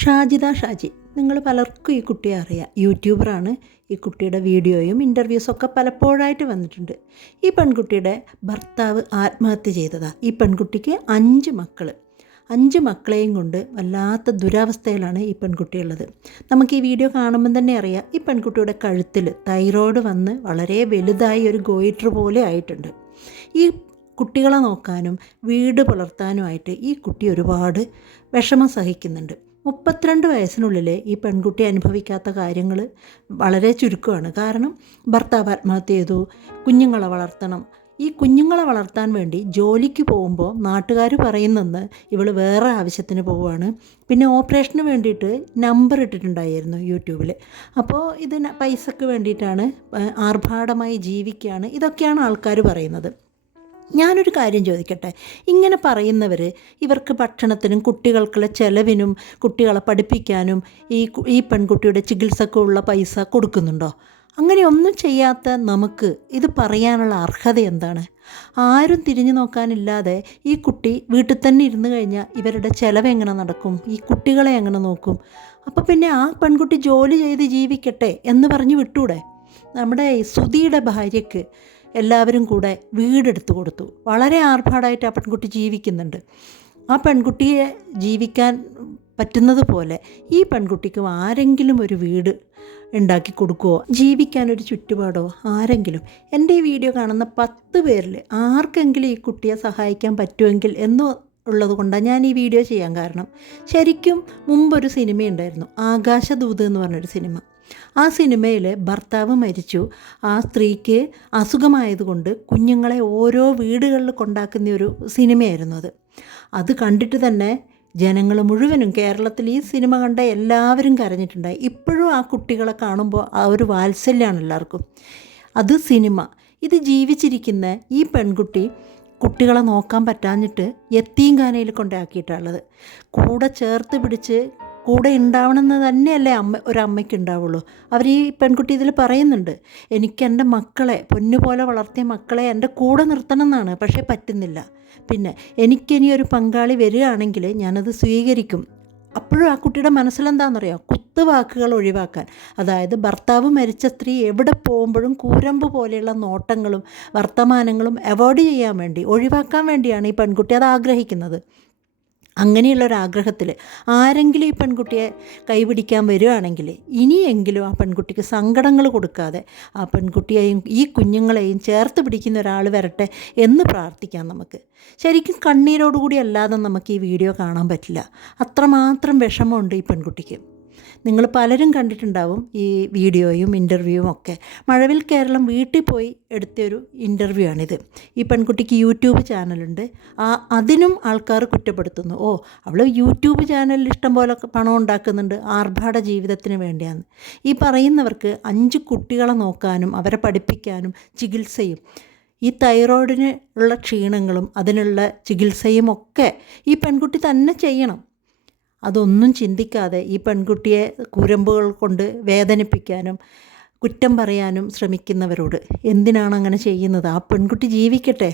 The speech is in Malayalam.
ഷാജിദ ഷാജി, നിങ്ങൾ പലർക്കും ഈ കുട്ടിയെ അറിയാം. യൂട്യൂബറാണ്. ഈ കുട്ടിയുടെ വീഡിയോയും ഇൻ്റർവ്യൂസൊക്കെ പലപ്പോഴായിട്ട് വന്നിട്ടുണ്ട്. ഈ പെൺകുട്ടിയുടെ ഭർത്താവ് ആത്മഹത്യ ചെയ്തതാണ്. ഈ പെൺകുട്ടിക്ക് 5 മക്കൾ. 5 മക്കളെയും കൊണ്ട് വല്ലാത്ത ദുരവസ്ഥയിലാണ് ഈ പെൺകുട്ടിയുള്ളത്. നമുക്ക് ഈ വീഡിയോ കാണുമ്പം തന്നെ അറിയാം, ഈ പെൺകുട്ടിയുടെ കഴുത്തിൽ തൈറോയ്ഡ് വന്ന് വളരെ വലുതായി ഒരു ഗോയിറ്റർ പോലെ ആയിട്ടുണ്ട്. ഈ കുട്ടികളെ നോക്കാനും വീട് പുലർത്താനുമായിട്ട് ഈ കുട്ടി ഒരുപാട് വിഷമം സഹിക്കുന്നുണ്ട്. 32 വയസ്സിനുള്ളിൽ ഈ പെൺകുട്ടി അനുഭവിക്കാത്ത കാര്യങ്ങൾ വളരെ ചുരുക്കമാണ്. കാരണം ഭർത്താവ് ആത്മഹത്യ ചെയ്തു, കുഞ്ഞുങ്ങളെ വളർത്തണം. ഈ കുഞ്ഞുങ്ങളെ വളർത്താൻ വേണ്ടി ജോലിക്ക് പോകുമ്പോൾ നാട്ടുകാർ പറയുന്നെന്ന് ഇവൾ വേറെ ആവശ്യത്തിന് പോവുകയാണ്. പിന്നെ ഓപ്പറേഷന് വേണ്ടിയിട്ട് നമ്പർ ഇട്ടിട്ടുണ്ടായിരുന്നു യൂട്യൂബിൽ. അപ്പോൾ ഇത് പൈസക്ക് വേണ്ടിയിട്ടാണ്, ആർഭാടമായി ജീവിക്കുകയാണ്. ഇതൊക്കെയാണ് ആൾക്കാർ പറയുന്നത്. ഞാനൊരു കാര്യം ചോദിക്കട്ടെ, ഇങ്ങനെ പറയുന്നവർ ഇവർക്ക് ഭക്ഷണത്തിനും കുട്ടികൾക്കുള്ള ചെലവിനും കുട്ടികളെ പഠിപ്പിക്കാനും ഈ പെൺകുട്ടിയുടെ ചികിത്സക്കുള്ള പൈസ കൊടുക്കുന്നുണ്ടോ? അങ്ങനെയൊന്നും ചെയ്യാത്ത നമുക്ക് ഇത് പറയാനുള്ള അർഹത എന്താണ്? ആരും തിരിഞ്ഞു നോക്കാനില്ലാതെ ഈ കുട്ടി വീട്ടിൽ തന്നെ ഇരുന്ന് കഴിഞ്ഞാൽ ഇവരുടെ ചെലവ് എങ്ങനെ നടക്കും? ഈ കുട്ടികളെ എങ്ങനെ നോക്കും? അപ്പോൾ പിന്നെ ആ പെൺകുട്ടി ജോലി ചെയ്ത് ജീവിക്കട്ടെ എന്ന് പറഞ്ഞ് വിട്ടൂടെ? നമ്മുടെ സുധിയുടെ ഭാര്യയ്ക്ക് എല്ലാവരും കൂടെ വീടെടുത്ത് കൊടുത്തു. വളരെ ആർഭാടമായിട്ട് ആ പെൺകുട്ടി ജീവിക്കുന്നുണ്ട്. ആ പെൺകുട്ടിയെ ജീവിക്കാൻ പറ്റുന്നത് പോലെ ഈ പെൺകുട്ടിക്കും ആരെങ്കിലും ഒരു വീട് ഉണ്ടാക്കി കൊടുക്കുമോ? ജീവിക്കാനൊരു ചുറ്റുപാടോ ആരെങ്കിലും? എൻ്റെ ഈ വീഡിയോ കാണുന്ന 10 പേരിൽ ആർക്കെങ്കിലും ഈ കുട്ടിയെ സഹായിക്കാൻ പറ്റുമെങ്കിൽ എന്ന് ഉള്ളത് കൊണ്ടാണ് ഞാൻ ഈ വീഡിയോ ചെയ്യാൻ കാരണം. ശരിക്കും മുമ്പൊരു സിനിമയുണ്ടായിരുന്നു, ആകാശദൂത് എന്ന് പറഞ്ഞൊരു സിനിമ. ആ സിനിമയിൽ ഭർത്താവ് മരിച്ചു, ആ സ്ത്രീക്ക് അസുഖമായതുകൊണ്ട് കുഞ്ഞുങ്ങളെ ഓരോ വീടുകളിൽ കൊണ്ടാക്കുന്ന ഒരു സിനിമയായിരുന്നു അത് കണ്ടിട്ട് തന്നെ ജനങ്ങൾ മുഴുവനും, കേരളത്തിൽ ഈ സിനിമ കണ്ട എല്ലാവരും കരഞ്ഞിട്ടുണ്ടായി. ഇപ്പോഴും ആ കുട്ടികളെ കാണുമ്പോൾ ആ ഒരു വാത്സല്യമാണ് എല്ലാവർക്കും. അത് സിനിമ. ഇത് ജീവിച്ചിരിക്കുന്ന ഈ പെൺകുട്ടി കുട്ടികളെ നോക്കാൻ പറ്റാഞ്ഞിട്ട് യത്തീംഖാനയിൽ കൊണ്ടാക്കിയിട്ടുള്ളത്. കൂടെ ചേർത്ത് പിടിച്ച് കൂടെ ഉണ്ടാവണമെന്ന് തന്നെയല്ലേ ഒരമ്മയ്ക്ക് ഉണ്ടാവുള്ളൂ. അവർ ഈ പെൺകുട്ടി ഇതിൽ പറയുന്നുണ്ട്, എനിക്ക് എൻ്റെ മക്കളെ, പൊന്നുപോലെ വളർത്തിയ മക്കളെ എൻ്റെ കൂടെ നിർത്തണം എന്നാണ്, പക്ഷേ പറ്റുന്നില്ല. പിന്നെ എനിക്കിനി ഒരു പങ്കാളി വരികയാണെങ്കിൽ ഞാനത് സ്വീകരിക്കും. അപ്പോഴും ആ കുട്ടിയുടെ മനസ്സിലെന്താണെന്നറിയോ? കുത്തുവാക്കുകൾ ഒഴിവാക്കാൻ. അതായത് ഭർത്താവ് മരിച്ച സ്ത്രീ എവിടെ പോകുമ്പോഴും കൂരമ്പ് പോലെയുള്ള നോട്ടങ്ങളും വർത്തമാനങ്ങളും അവോയ്ഡ് ചെയ്യാൻ വേണ്ടി, ഒഴിവാക്കാൻ വേണ്ടിയാണ് ഈ പെൺകുട്ടി അത് ആഗ്രഹിക്കുന്നത്. അങ്ങനെയുള്ളൊരാഗ്രഹത്തിൽ ആരെങ്കിലും ഈ പെൺകുട്ടിയെ കൈപിടിക്കാൻ വരികയാണെങ്കിൽ ഇനിയെങ്കിലും ആ പെൺകുട്ടിക്ക് സങ്കടങ്ങൾ കൊടുക്കാതെ ആ പെൺകുട്ടിയെയും ഈ കുഞ്ഞുങ്ങളെയും ചേർത്ത് പിടിക്കുന്ന ഒരാൾ വരട്ടെ എന്ന് പ്രാർത്ഥിക്കാം നമുക്ക്. ശരിക്കും കണ്ണീരോടുകൂടി അല്ലാതെ നമുക്ക് ഈ വീഡിയോ കാണാൻ പറ്റില്ല. അത്രമാത്രം വിഷമമുണ്ട് ഈ പെൺകുട്ടിക്ക്. നിങ്ങൾ പലരും കണ്ടിട്ടുണ്ടാവും ഈ വീഡിയോയും ഇൻ്റർവ്യൂവും ഒക്കെ. മഴവിൽ കേരളം വീട്ടിൽ പോയി എടുത്തൊരു ഇൻ്റർവ്യൂ ആണിത്. ഈ പെൺകുട്ടിക്ക് യൂട്യൂബ് ചാനലുണ്ട്. അതിനും ആൾക്കാർ കുറ്റപ്പെടുത്തുന്നു, അവൾ യൂട്യൂബ് ചാനലിൽ ഇഷ്ടം പോലെ പണം ഉണ്ടാക്കുന്നുണ്ട്, ആർഭാട ജീവിതത്തിന് വേണ്ടിയാണ്. ഈ പറയുന്നവർക്ക് 5 കുട്ടികളെ നോക്കാനും അവരെ പഠിപ്പിക്കാനും ചികിത്സയും ഈ തൈറോയിഡിന് ഉള്ള ക്ഷീണങ്ങളും അതിനുള്ള ചികിത്സയും ഒക്കെ ഈ പെൺകുട്ടി തന്നെ ചെയ്യണം. അതൊന്നും ചിന്തിക്കാതെ ഈ പെൺകുട്ടിയെ കുരമ്പുകൾ കൊണ്ട് വേദനിപ്പിക്കാനും കുറ്റം പറയാനും ശ്രമിക്കുന്നവരോട് എന്തിനാണ് അങ്ങനെ ചെയ്യുന്നത്? ആ പെൺകുട്ടി ജീവിക്കട്ടെ.